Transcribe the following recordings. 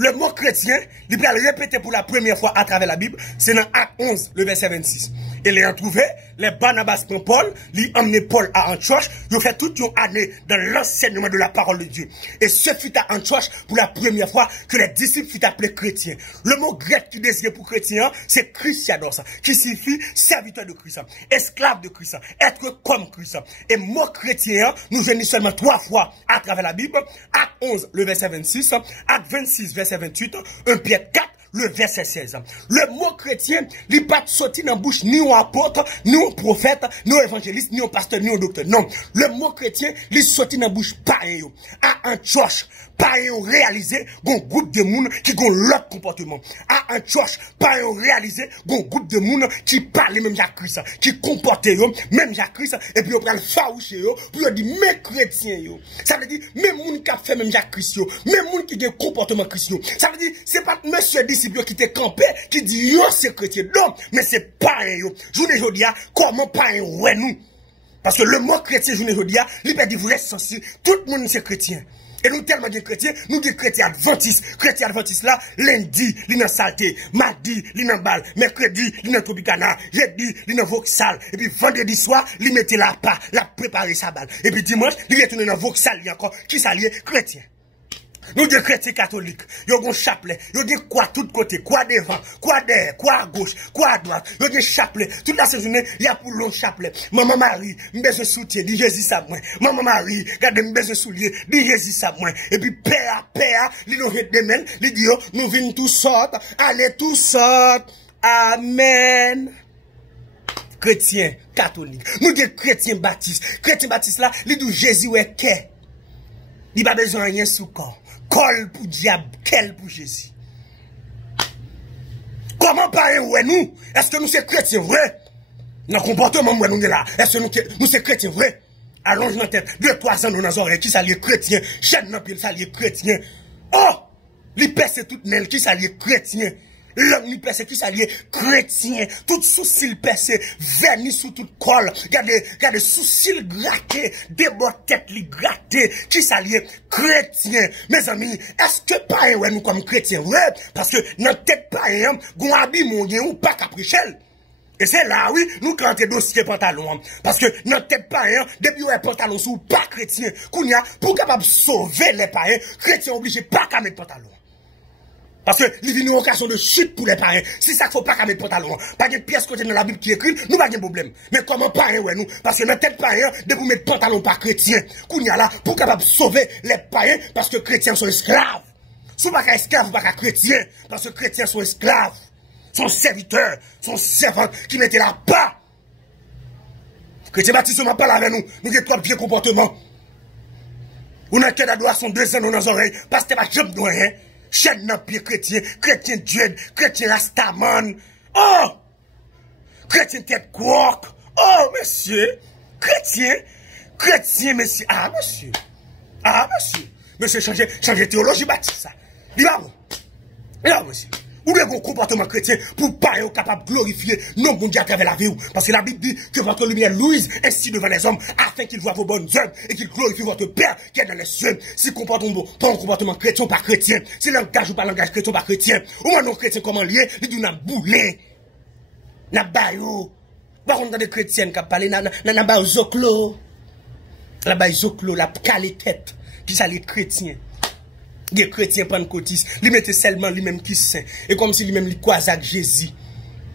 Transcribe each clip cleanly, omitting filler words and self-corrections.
le mot chrétien, il peut le répéter pour la première fois à travers la Bible, c'est dans Acte 11, le verset 26. Et les ont trouvé, les Barnabas prend Paul, lui emmené Paul à Antioche, ils ont fait toute une année dans l'enseignement de la parole de Dieu. Et ce fut à Antioche pour la première fois que les disciples furent appelés chrétiens. Le mot grec qui désigne pour chrétien, c'est Christianos, qui signifie serviteur de Christ, esclave de Christ, être comme Christ. Et mot chrétien, nous venons seulement 3 fois à travers la Bible, Acte 11, le verset 26, Acte 26, verset 28, 1 Pierre 4, le verset 16. Le mot chrétien, il n'est pas sorti dans la bouche ni un apôtre, ni un prophète, ni un évangéliste, ni un pasteur, ni un docteur. Non. Le mot chrétien, il est sorti dans la bouche pareil. À Antioche, pareil réalisé, un groupe de monde qui ont l'autre comportement. À Antioche, pareil réalisé, un groupe de monde qui parle même Jacques Christ, qui comporte même Jacques Christ, et puis on prend le faouché, puis on dit, mais chrétien, ça veut dire, même monde qui a fait même Jacques Christ, même monde qui a un comportement chrétien. Ça veut dire, c'est pas monsieur disciple qui était campé, qui dit, yo, c'est chrétien. Non, mais c'est pareil, Je ne dis pas, comment pareil, ouais, nous. Parce que le mot chrétien, je ne dis pas, il peut dire vrai sens, tout le monde c'est chrétien. Et nous tellement de chrétiens, nous des chrétiens adventistes. Chrétiens adventistes là, lundi, il y a saleté, mardi, il y a balle, mercredi, il y a Tropicana, jeudi, il y a Vauxhall, et puis vendredi soir, il mettait la part, la préparer sa balle. Et puis dimanche, il retourne dans Vauxhall encore, qui s'allie chrétien. Nous des chrétiens catholiques, ils ont un chapelet, ils ont quoi tout côté, quoi devant, quoi derrière, quoi à gauche, quoi à droite, ils ont des chapelets. Toute la journée, il y a pour long chapelet. Maman Marie, besoin de soutien, dit Jésus ça moi. Maman Marie, regardez, besoin de soulier, dit Jésus ça moi. Et puis père, il nous fait des mains, il dit, nous venons tous sortes, allez tous sortes. Amen. Chrétiens catholiques. Nous des chrétiens baptistes. Chrétiens baptistes là, il dit Jésus est qu'est. Il n'a pas besoin de rien sous corps. Col pour diable, quel pour Jésus. Comment parler ouais nous? Est-ce que nous sommes chrétiens vrai? Dans le comportement où nous sommes là, est-ce que nous sommes chrétiens vrai? Allonge dans la tête, 2-3 ans dans nos oreilles, qui s'allie chrétien, chaîne dans le pied, s'allie chrétien. Oh! Li perce tout nel, qui s'allie chrétien. L'homme li perce qui s'allie chrétien. Tout sourcil perce, vernis sous tout col. Regardez sourcil gratté, débord tête li gratté, qui s'allie chrétien. Mes amis, est-ce que pareil ouais nous comme chrétien? Ouais, parce que notre tête pareil, gon habit mon ou pas caprichel. Et c'est là, oui, nous cantons dossier pantalon. Parce que notre tête païen, depuis ouais pantalon sous pas chrétien, kounya, pour capable sauver les païens, chrétiens obligés pas qu'à mettre pantalon. Parce que il y a une occasion de chute pour les païens. Si ça faut pas qu'à mettre pantalon, pas de pièce côté dans la Bible qui écrit, nous pas de problème. Mais comment païen ouais nous? Parce que notre tête païen, depuis mettre pantalon pas chrétien, kounya là, pour capable sauver les païens, parce que chrétiens sont esclaves. Si pas qu'à esclaves, pas qu'à chrétiens, parce que chrétiens sont esclaves. Son serviteur, son servant qui mettait là bas. Chrétien baptiste ne parle avec nous. Nous avons trop vieux comportement. On a qu'à d'adoration 2 ans dans nos oreilles. Parce que pas jambe de rien. Chaîne dans pied chrétien. Chrétien Dieu. Chrétien Rastaman. Oh! Chrétien tête quark. Oh, monsieur. Chrétien. Chrétien, monsieur. Ah, monsieur. Ah, monsieur. Monsieur, changer théologie baptiste ça. Il va où? Il va où, monsieur? Ou le bon comportement chrétien pour pas être capable de glorifier non bon Dieu à travers la vie. Parce que la Bible dit que votre lumière luise ainsi devant les hommes afin qu'ils voient vos bonnes œuvres et qu'ils glorifient votre Père qui est dans les cieux. Si comportement pas un comportement chrétien pas chrétien, si langage ou pas langage chrétien pas chrétien, ou un non chrétien comment lié, il dit n'a boulé, n'a bayou. Par contre, des chrétiens qui parlent, n'a bayou zoklo, la bayou zoklo, la calé tête, qui ça les chrétiens. Les chrétiens pentecôtistes, ils mettaient seulement lui-même qui saint. Et comme si lui-même lui croisait avec Jésus.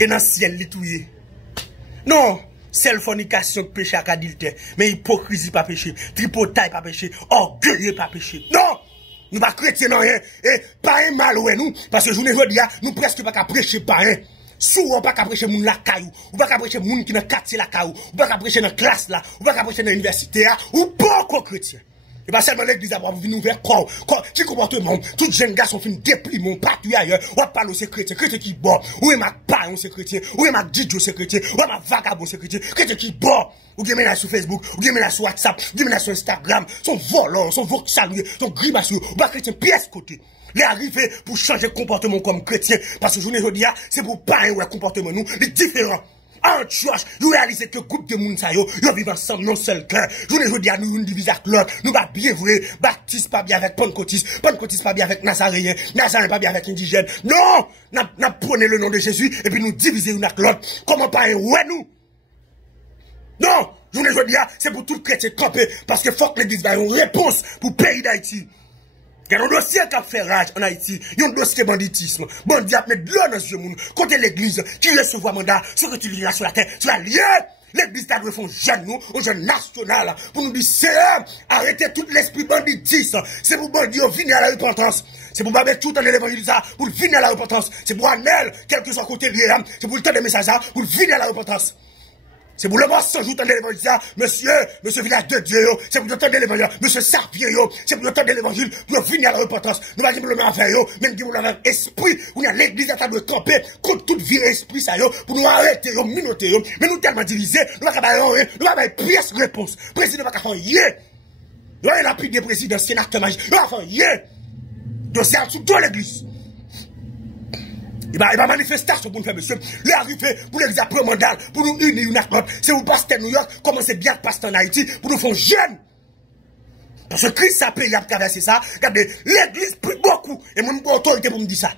Et dans le ciel, il touillait. Non, seule fornication péché à adultère. Mais hypocrisie pas péché. Tripotaille pas péché. Orgueil pas péché. Non! Nous pas chrétiens non rien. Et pas un mal ouais nous. Parce que je ne dis nous presque pas qu'à prêcher pas un. Souvent pas qu'à prêcher moun la caillou. Ou pas qu'à prêcher moun qui dans quartier la caillou. Ou pas qu'à prêcher dans classe là. Ou pas qu'à prêcher dans l'université là. Ou pas encore chrétien. Et pas seulement l'église à venir vers quoi, qui comportement, tout jeune garçon fin dépli mon partout ailleurs, ou parle aux chrétiens, chrétien qui boit, ou est ma païen c'est chrétien, ou est ma didio c'est chrétien, ou est ma vagabond c'est chrétien, chrétien qui boit, ou qui ménage sur Facebook, ou qui ménage sur WhatsApp, ou qui ménage sur Instagram, son volant, son voxal, son grimace, ou pas chrétien pièce côté. Les arriver pour changer de comportement comme chrétien, parce que je ne dis pas, c'est pour païen ou le comportement nous, les différents. En church, nous réalisons que le groupe de moun sa yo, yo vivent ensemble, non seul cœur. Je ne dis à nous, une divise avec l'autre. Nous pas bien vrai. Baptiste pas bien avec Pentecôtiste. Pentecôtiste pas bien avec Nazaréen. Nazaréen pas bien avec indigène. Non! N'a prenez le nom de Jésus et puis nous diviser une avec l'autre. Comment pas ouais nous? Non! Je ne dis à, c'est pour tout chrétien camper. Parce que faut que l'église ait une réponse pour le pays d'Haïti. Il y a un dossier qui a fait rage en Haïti. Il y a un dossier banditisme. Bandit a mis de l'eau dans ce monde. Côté l'église qui reçoit mandat, ce que tu liras sur la terre, tu vas lier. L'église a dû faire un jeune, nous, un jeune national, pour nous dire, c'est arrêtez tout l'esprit banditisme. C'est pour bandit venir à la repentance. C'est pour Babette tout dans l'évangile, pour venir à la repentance. C'est pour Anel, quel que soit côté lié, c'est pour le temps des messages, pour venir à la repentance. C'est pour le voir sans jour dans l'évangile, monsieur village de Dieu, c'est pour le temps de l'évangile, monsieur Sarpier, c'est pour le temps de l'évangile, pour venir à la repentance. Nous va dire pour le même affaire, même pour le même esprit, où il y a l'église à de camper contre toute vie esprit, ça, pour nous arrêter, minoter, mais nous tellement divisés, nous va pas pièce réponse. Président va faire yé. Nous avons la pire des présidents, sénateur magique, nous va faire yé. Dossier en dessous de l'église. Il va manifestation pour nous faire, monsieur. L'arrivée pour l'examen mandat, pour nous unir une autre. C'est vous pasteur New York, commencez bien à passer en Haïti, pour nous faire jeune. Parce que Christ a payé à traverser ça. Regardez, l'église prie beaucoup. Et mon autorité pour me dire ça.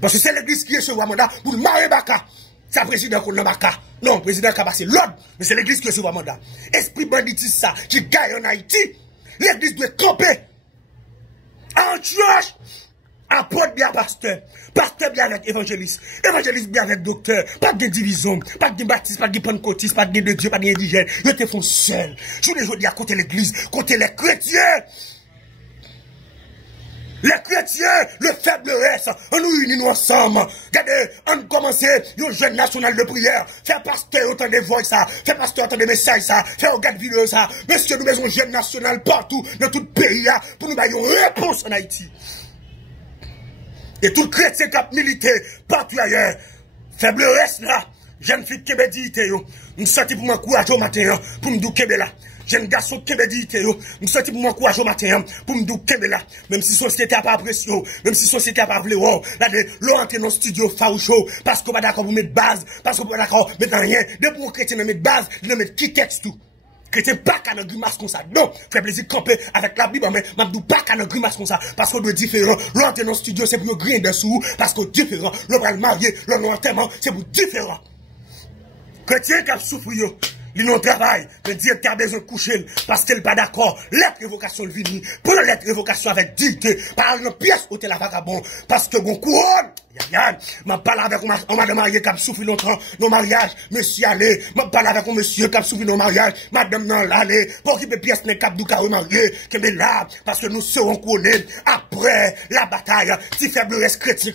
Parce que c'est l'église qui reçoit mandat pour le marier Baka. C'est le président qu'on a Baka. Non, le président qui a passé l'ordre. Mais c'est l'église qui reçoit mandat. Esprit banditisme ça, qui gagne en Haïti. L'église doit camper. En church. Apôtre bien pasteur, pasteur bien avec évangéliste, évangéliste bien avec docteur, pas de division, pas de baptiste, pas de pentecôtiste, pas de Dieu, pas d'indigène, ils te font seuls. Je les dis à côté l'église, côté les chrétiens. Les chrétiens, le faible reste, on nous unit ensemble. Regardez, on commence un jeune national de prière, faire pasteur autant de voix ça, faire pasteur autant de messages ça, faire regarde vidéo ça. Monsieur, nous avons un jeune national partout, dans tout le pays, pour nous donner une réponse en Haïti. Et tout chrétien qui a milité partout ailleurs, faible reste là, jeune fille qui m'a dit, nous sortis pour m'encourager au matin, pour me dire là. Jeune garçon qui m'a dit, nous sortis pour m'encourager au matin, pour me dire là. Même si société n'a pas apprécié, même si société n'a pas voulu, là, l'on entre dans le studio faroucheux, parce qu'on va d'accord pour mettre base, parce qu'on va d'accord mettre rien. Dès pour un chrétien de mettre base, il mettre qui texte tout. Chrétien pas qu'à un grimace comme ça. Non, fait plaisir de camper avec la Bible, mais m'abdou pas qu'à un grimace comme ça. Parce qu'on doit différent. L'entrée dans le studio, c'est pour green dessous. Parce qu'on différent. L'on va le marier, l'on enterrement, c'est pour différent. Chrétien qui a souffert, il non travail, le directeur a besoin de coucher parce qu'il n'est pas d'accord. Lettre révocation le vini. Pour la lettre révocation avec dignité, par une pièce au la vagabond. Parce que bon couronne, m'a parlé avec un madame mariée qui a souffert longtemps nos mariages. Monsieur allé, m'a parlé avec un monsieur qui a souffert nos mariages. Madame non l'allée, pour qu'il ait pièce n'est cap du carré marié, qui est là, parce que nous serons couronnés après la bataille. Si faible reste chrétien,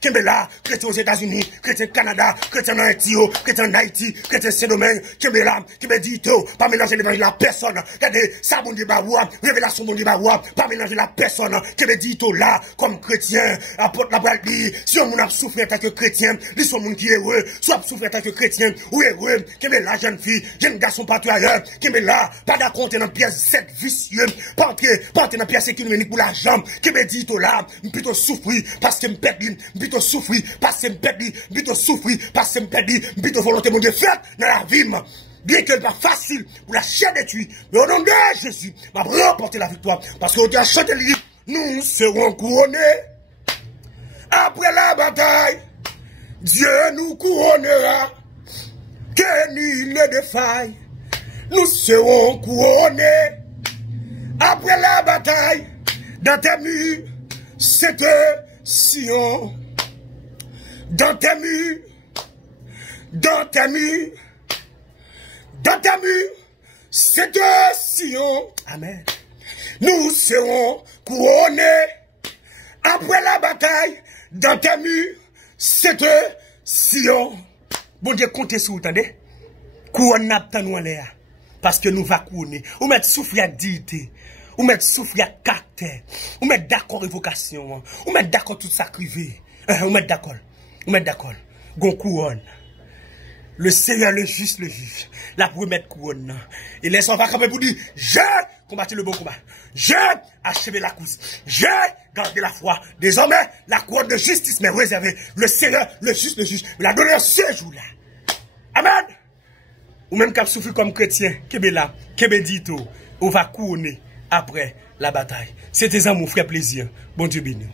qui est là, chrétien aux États-Unis, chrétien au Canada, chrétien en Haïti, chrétien en Haïti, chrétien Saint-Domingue, qui est là, qui me dit tout, pas mélanger l'évangile à personne. Regardez, ça bon débat, révélation bon débat, pas mélanger la personne, qui me dit tout là, comme chrétien, apôtre la bral dit, si on a souffert en tant que chrétien, ils sont monde qui est heureux, soit souffert en tant que chrétien, ou heureux, qui est là, jeune fille, jeune garçon partout ailleurs, qui est là, pas d'accord dans pièce 7 vicieux, pas entrer dans pièce économique pour l'argent, qui me dit tout là, plutôt souffrir, parce que me perdre, plutôt souffrir, parce que me perdre, plutôt souffrir, parce que me perdre, plutôt volonté mon Dieu fait dans la vie. Bien que ce n'est pas facile pour la chair de tuer, mais au nom de Jésus, m'a remporté la victoire. Parce que tu as chanté le livre, nous serons couronnés. Après la bataille, Dieu nous couronnera. Que nul ne défaille, nous serons couronnés. Après la bataille, dans tes murs, c'est Sion. Dans tes murs, dans tes murs, dans ta mur, c'est de Sion. Amen. Nous serons couronnés. Après la bataille, dans ta mur, c'est de Sion. Bon Dieu, comptez sur vous, attendez. Couronne n'a pas nous en l'air. Parce que nous va couronner. Ou mettre souffle à dignité. Ou mettre souffle à caractère. Ou mettre d'accord évocation. Ou mettre d'accord tout ça crivé. Ou mettre d'accord. Ou mettre d'accord. Gon couronne. Le Seigneur, le juste, le juge, la première couronne. Il laisse en vacances pour dire, j'ai combattu le bon combat. J'ai achevé la course. J'ai gardé la foi. Désormais, la couronne de justice m'est réservée. Le Seigneur, le juste, le juge, me l'a donné ce jour-là. Amen. Ou même qu'à souffrir comme chrétien, Kébé là, Kébé dit tout, on va couronner après la bataille. C'était ça mon frère plaisir. Bon Dieu béni.